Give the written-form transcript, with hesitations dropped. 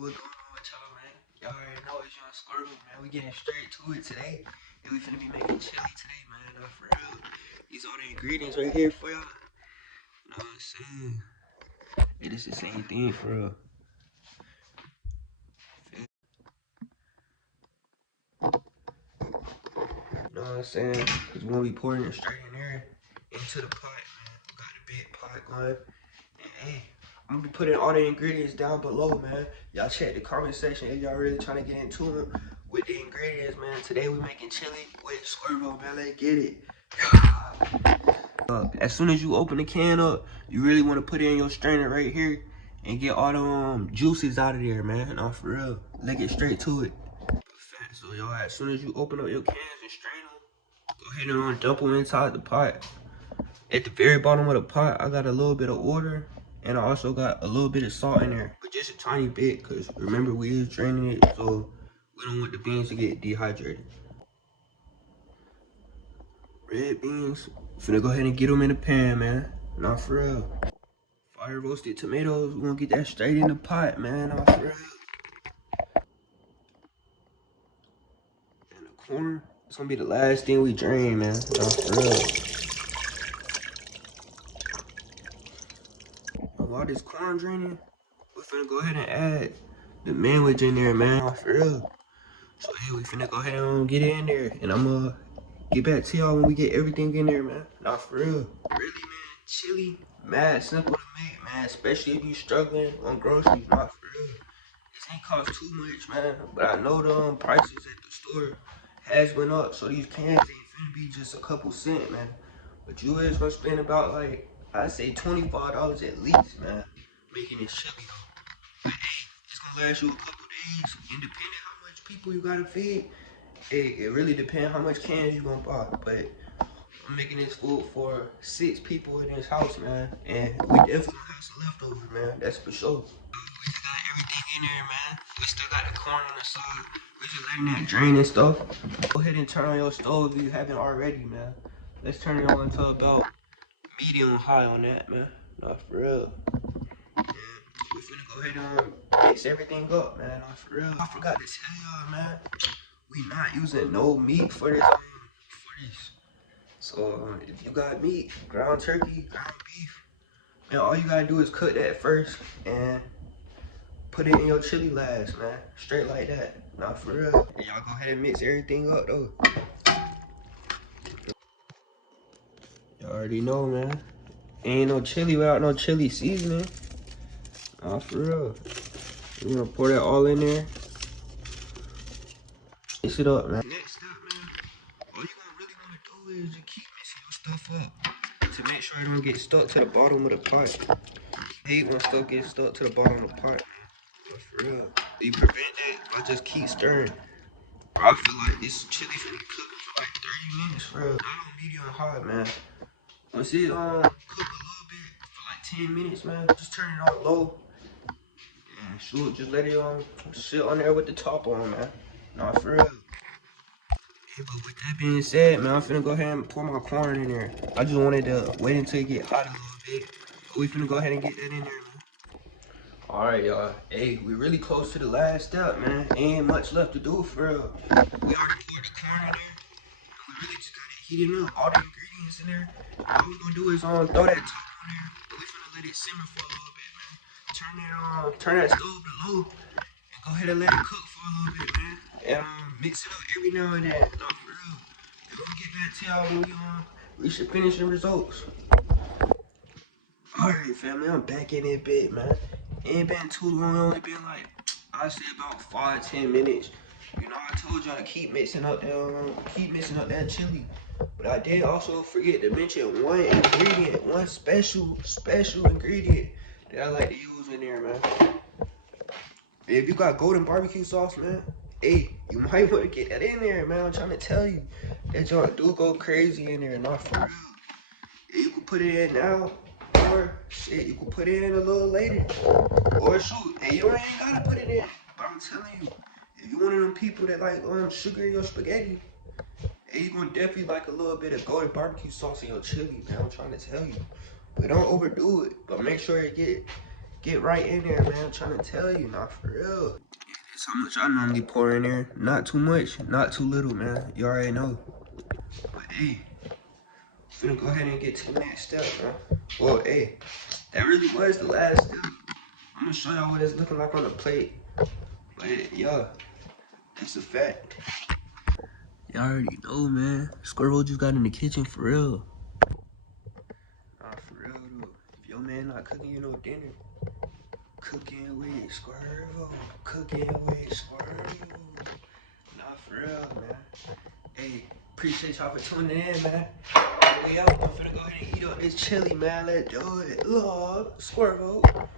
what's going on with y'all, man? Y'all already know it's young Swxrvo, man. We getting straight to it today. And we finna be making chili today, man. For real. These all the ingredients right here for y'all. You know what I'm saying? It is the same thing for real. You know what I'm saying? Cause we're gonna be pouring it straight in there into the pot, man. We got a big pot going. And hey, I'm gonna be putting all the ingredients down below, man. Y'all check the comment section if y'all really trying to get into them with the ingredients, man. Today we making chili with Swxrvo, man. Let's get it. As soon as you open the can up, you really want to put it in your strainer right here and get all the juices out of there, man. No, for real. Let's get straight to it. So y'all, as soon as you open up your cans and strain them, go ahead and dump them inside the pot. At the very bottom of the pot, I got a little bit of water, and I also got a little bit of salt in there, but just a tiny bit, because remember we is draining it, so we don't want the beans to get dehydrated. Red beans, finna go ahead and get them in the pan, man. Not for real. Fire roasted tomatoes, we gonna get that straight in the pot, man. Not for real. And the corn, it's gonna be the last thing we drain, man. Not for real. While this corn draining, we're finna go ahead and add the manwich in there, man. Not for real. So yeah, we finna go ahead and get it in there, and I'm gonna get back to y'all when we get everything in there, man. Not for real. Really, man, chili, mad simple to make, man. Especially if you struggling on groceries, not for real. This ain't cost too much, man. But I know the prices at the store has went up, so these cans ain't finna be just a couple cents, man. But you is gonna spend about like, I'd say $25 at least, man, making this chili though. But hey, it's gonna last you a couple days, independent how much people you gotta feed. It really depends how much cans you gonna buy. But I'm making this food for 6 people in this house, man. And we definitely gonna have some leftovers, man. That's for sure. We just got everything in there, man. We still got the corn on the side. We just letting that drain and stuff. Go ahead and turn on your stove if you haven't already, man. Let's turn it on to about medium high on that, man. Not for real. We finna go ahead and mix everything up, man. Not for real. I forgot to tell y'all, man. We not using no meat for this. So if you got meat, ground turkey, ground beef, man, all you gotta do is cook that first and put it in your chili last, man. Straight like that. Not for real. Y'all go ahead and mix everything up though. Y'all already know, man. Ain't no chili without no chili seasoning. Not for real. We're gonna pour that all in there. Mix it up, man. Next step, man. All you gonna really wanna do is just keep mixing your stuff up to make sure it don't get stuck to the bottom of the pot. I hate when stuff gets stuck to the bottom of the pot, man. But for real. You prevent that by just keep stirring. I feel like this chili finna cook for like 30 minutes, for real. Not on medium high, man. Once it cook a little bit for like 10 minutes, man, just turn it on low. And shoot, just let it sit on there with the top on, man. Not for real. Yeah, but with that being said, man, I'm finna go ahead and pour my corn in there. I just wanted to wait until it get hot a little bit. But we finna go ahead and get that in there, man. Alright, y'all. Hey, we really close to the last step, man. Ain't much left to do, for real. We already poured the corn in there. We really just got it heating up. All the ingredients in there. All we gonna do is throw that top on there. But we finna let it simmer for a little bit, man. Turn that stove to low. And go ahead and let it cook for a little bit, man. And mix it up every now and then. No, for real. And we'll get back to y'all when we reach the finishing results. Alright, family, I'm back in it bit, man. It ain't been too long, only been like, I'd say about 5-10 minutes. You know, I told y'all to keep mixing up that chili. But I did also forget to mention one ingredient, one special ingredient that I like to use in there, man. If you got golden barbecue sauce, man, hey, you might want to get that in there, man. I'm trying to tell you, that joint do go crazy in there, not for real. You can put it in now, or shit, you can put it in a little later. Or shoot, hey, you ain't gotta put it in. But I'm telling you, if you one of them people that like sugar in your spaghetti, hey, you gonna definitely like a little bit of golden barbecue sauce in your chili, man. I'm trying to tell you. But don't overdo it. But make sure it Get right in there, man. I'm trying to tell you, not for real. That's how much I normally pour in there. Not too much, not too little, man. You already know. But hey, finna go ahead and get to the next step, man. Well, hey, that really was the last step. I'm gonna show y'all what it's looking like on the plate. But yeah, that's a fact. Y'all already know, man. Swxrvo just got in the kitchen for real. Nah, for real though. If your man not cooking you no dinner, cooking with Swxrvo. Cooking with Swxrvo. Nah, for real, man. Hey, appreciate y'all for tuning in, man. We out. I'm finna go ahead and eat up this chili, man. Let's do it. Love Swxrvo.